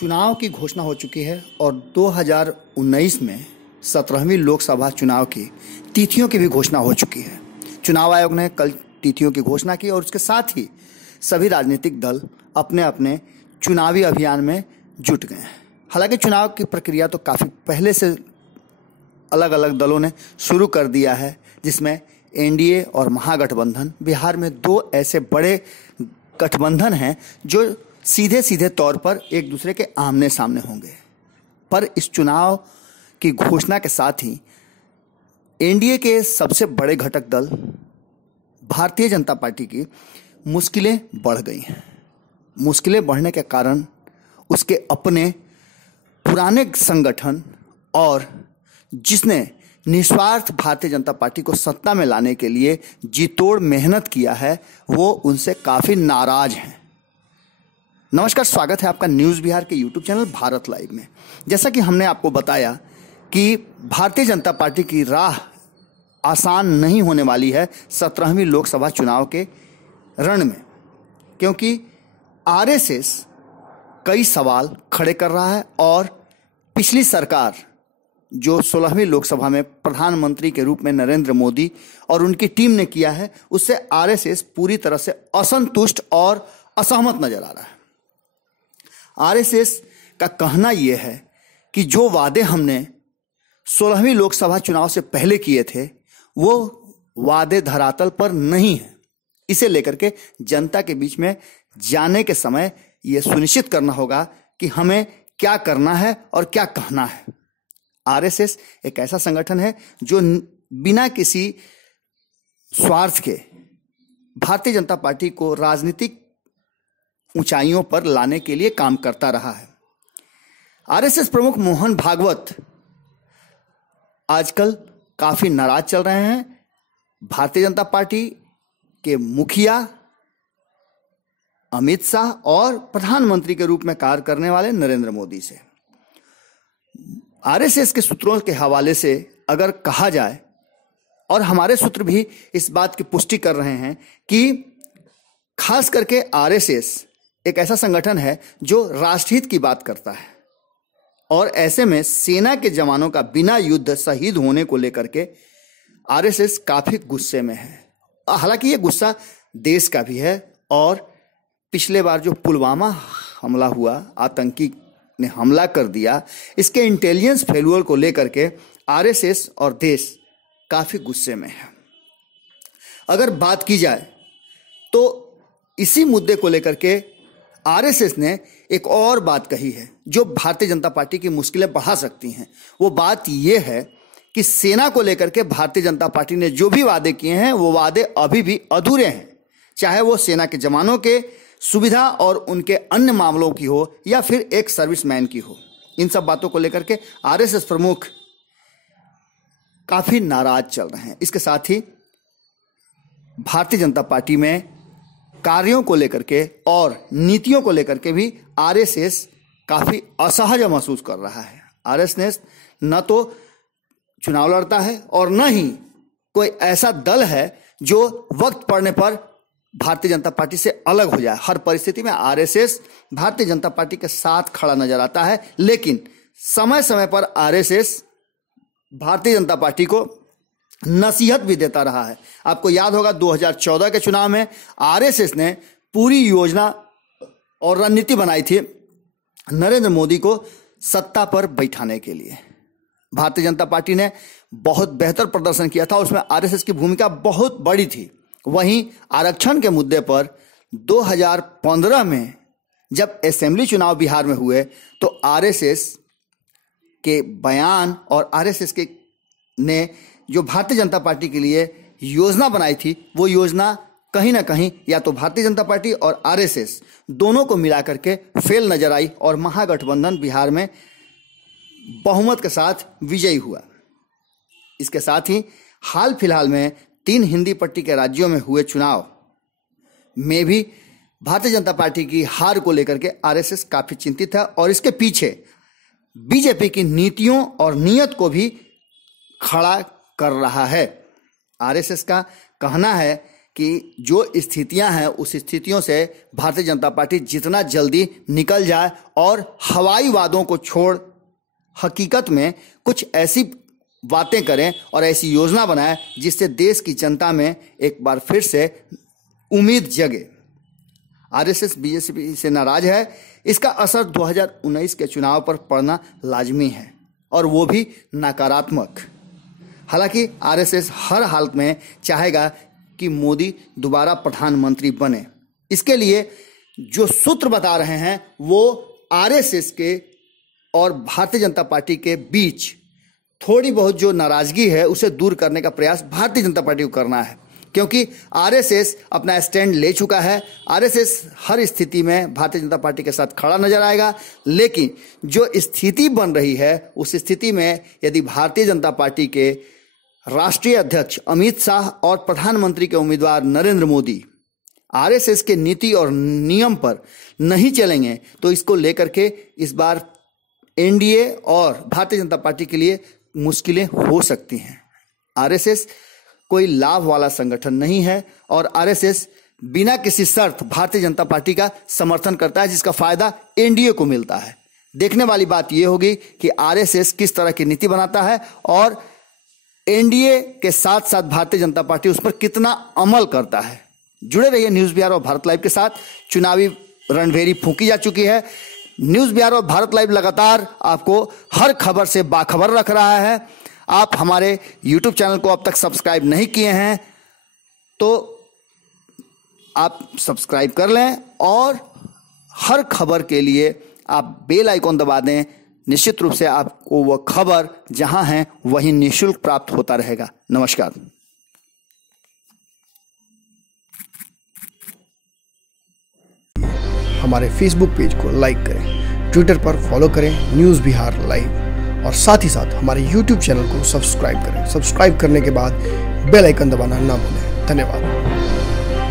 चुनाव की घोषणा हो चुकी है और 2019 में 17वीं लोकसभा चुनाव की तिथियों की भी घोषणा हो चुकी है। चुनाव आयोग ने कल तिथियों की घोषणा की और उसके साथ ही सभी राजनीतिक दल अपने अपने चुनावी अभियान में जुट गए हैं। हालांकि चुनाव की प्रक्रिया तो काफ़ी पहले से अलग अलग दलों ने शुरू कर दिया है, जिसमें एनडीए और महागठबंधन बिहार में दो ऐसे बड़े गठबंधन हैं जो सीधे सीधे तौर पर एक दूसरे के आमने सामने होंगे। पर इस चुनाव की घोषणा के साथ ही एनडीए के सबसे बड़े घटक दल भारतीय जनता पार्टी की मुश्किलें बढ़ गई हैं। मुश्किलें बढ़ने के कारण उसके अपने पुराने संगठन और जिसने निस्वार्थ भारतीय जनता पार्टी को सत्ता में लाने के लिए जी तोड़ मेहनत किया है, वो उनसे काफ़ी नाराज हैं। नमस्कार, स्वागत है आपका न्यूज़ बिहार के यूट्यूब चैनल भारत लाइव में। जैसा कि हमने आपको बताया कि भारतीय जनता पार्टी की राह आसान नहीं होने वाली है 17वीं लोकसभा चुनाव के रण में, क्योंकि आरएसएस कई सवाल खड़े कर रहा है और पिछली सरकार जो 16वीं लोकसभा में प्रधानमंत्री के रूप में नरेंद्र मोदी और उनकी टीम ने किया है, उससे आरएसएस पूरी तरह से असंतुष्ट और असहमत नजर आ रहा है। आरएसएस का कहना यह है कि जो वादे हमने 16वीं लोकसभा चुनाव से पहले किए थे वो वादे धरातल पर नहीं है। इसे लेकर के जनता के बीच में जाने के समय यह सुनिश्चित करना होगा कि हमें क्या करना है और क्या कहना है। आरएसएस एक ऐसा संगठन है जो बिना किसी स्वार्थ के भारतीय जनता पार्टी को राजनीतिक ऊंचाइयों पर लाने के लिए काम करता रहा है। आरएसएस प्रमुख मोहन भागवत आजकल काफी नाराज चल रहे हैं भारतीय जनता पार्टी के मुखिया अमित शाह और प्रधानमंत्री के रूप में कार्य करने वाले नरेंद्र मोदी से। आरएसएस के सूत्रों के हवाले से अगर कहा जाए, और हमारे सूत्र भी इस बात की पुष्टि कर रहे हैं कि खास करके आरएसएस एक ऐसा संगठन है जो राष्ट्रहित की बात करता है और ऐसे में सेना के जवानों का बिना युद्ध शहीद होने को लेकर के आरएसएस काफी गुस्से में है। हालांकि ये गुस्सा देश का भी है और पिछले बार जो पुलवामा हमला हुआ, आतंकी ने हमला कर दिया, इसके इंटेलिजेंस फेल्यूर को लेकर के आरएसएस और देश काफी गुस्से में है। अगर बात की जाए तो इसी मुद्दे को लेकर के आरएसएस ने एक और बात कही है जो भारतीय जनता पार्टी की मुश्किलें बढ़ा सकती हैं। वो बात यह है कि सेना को लेकर के भारतीय जनता पार्टी ने जो भी वादे किए हैं वो वादे अभी भी अधूरे हैं, चाहे वो सेना के जवानों के सुविधा और उनके अन्य मामलों की हो या फिर एक सर्विसमैन की हो। इन सब बातों को लेकर के आरएसएस प्रमुख काफी नाराज चल रहे हैं। इसके साथ ही भारतीय जनता पार्टी में कार्यों को लेकर के और नीतियों को लेकर के भी आरएसएस काफी असहज महसूस कर रहा है। आरएसएस न तो चुनाव लड़ता है और न ही कोई ऐसा दल है जो वक्त पड़ने पर भारतीय जनता पार्टी से अलग हो जाए। हर परिस्थिति में आरएसएस भारतीय जनता पार्टी के साथ खड़ा नजर आता है, लेकिन समय समय पर आरएसएस भारतीय जनता पार्टी को नसीहत भी देता रहा है। आपको याद होगा 2014 के चुनाव में आरएसएस ने पूरी योजना और रणनीति बनाई थी नरेंद्र मोदी को सत्ता पर बैठाने के लिए। भारतीय जनता पार्टी ने बहुत बेहतर प्रदर्शन किया था और उसमें आरएसएस की भूमिका बहुत बड़ी थी। वहीं आरक्षण के मुद्दे पर 2015 में जब असेंबली चुनाव बिहार में हुए तो आरएसएस के बयान और आरएसएस के ने जो भारतीय जनता पार्टी के लिए योजना बनाई थी वो योजना कहीं ना कहीं या तो भारतीय जनता पार्टी और आरएसएस दोनों को मिलाकर के फेल नजर आई और महागठबंधन बिहार में बहुमत के साथ विजयी हुआ। इसके साथ ही हाल फिलहाल में 3 हिंदी पट्टी के राज्यों में हुए चुनाव में भी भारतीय जनता पार्टी की हार को लेकर के आरएसएस काफी चिंतित है और इसके पीछे बीजेपी की नीतियों और नीयत को भी खड़ा कर रहा है। आरएसएस का कहना है कि जो स्थितियां हैं उस स्थितियों से भारतीय जनता पार्टी जितना जल्दी निकल जाए और हवाई वादों को छोड़ हकीकत में कुछ ऐसी बातें करें और ऐसी योजना बनाए जिससे देश की जनता में एक बार फिर से उम्मीद जगे। आरएसएस बीजेपी से नाराज है, इसका असर 2019 के चुनाव पर पड़ना लाजमी है और वो भी नकारात्मक। हालांकि आरएसएस हर हालत में चाहेगा कि मोदी दोबारा प्रधानमंत्री बने। इसके लिए जो सूत्र बता रहे हैं वो आरएसएस के और भारतीय जनता पार्टी के बीच थोड़ी बहुत जो नाराजगी है उसे दूर करने का प्रयास भारतीय जनता पार्टी को करना है, क्योंकि आरएसएस अपना स्टैंड ले चुका है। आरएसएस हर स्थिति में भारतीय जनता पार्टी के साथ खड़ा नजर आएगा, लेकिन जो स्थिति बन रही है उस स्थिति में यदि भारतीय जनता पार्टी के राष्ट्रीय अध्यक्ष अमित शाह और प्रधानमंत्री के उम्मीदवार नरेंद्र मोदी आरएसएस के नीति और नियम पर नहीं चलेंगे तो इसको लेकर के इस बार एनडीए और भारतीय जनता पार्टी के लिए मुश्किलें हो सकती हैं। आरएसएस कोई लाभ वाला संगठन नहीं है और आरएसएस बिना किसी शर्त भारतीय जनता पार्टी का समर्थन करता है, जिसका फायदा एनडीए को मिलता है। देखने वाली बात यह होगी कि आरएसएस किस तरह की नीति बनाता है और एनडीए के साथ साथ भारतीय जनता पार्टी उस पर कितना अमल करता है। जुड़े रहिए न्यूज़ बिहार और भारत लाइव के साथ। चुनावी रणभेरी फूंकी जा चुकी है। न्यूज़ बिहार और भारत लाइव लगातार आपको हर खबर से बाखबर रख रहा है। आप हमारे YouTube चैनल को अब तक सब्सक्राइब नहीं किए हैं तो आप सब्सक्राइब कर लें और हर खबर के लिए आप बेल आइकॉन दबा दें। निश्चित रूप से आपको वह खबर जहां है वहीं निःशुल्क प्राप्त होता रहेगा। नमस्कार। हमारे फेसबुक पेज को लाइक करें, ट्विटर पर फॉलो करें न्यूज़ बिहार लाइव और साथ ही साथ हमारे यूट्यूब चैनल को सब्सक्राइब करें। सब्सक्राइब करने के बाद बेल आइकन दबाना ना भूलें। धन्यवाद।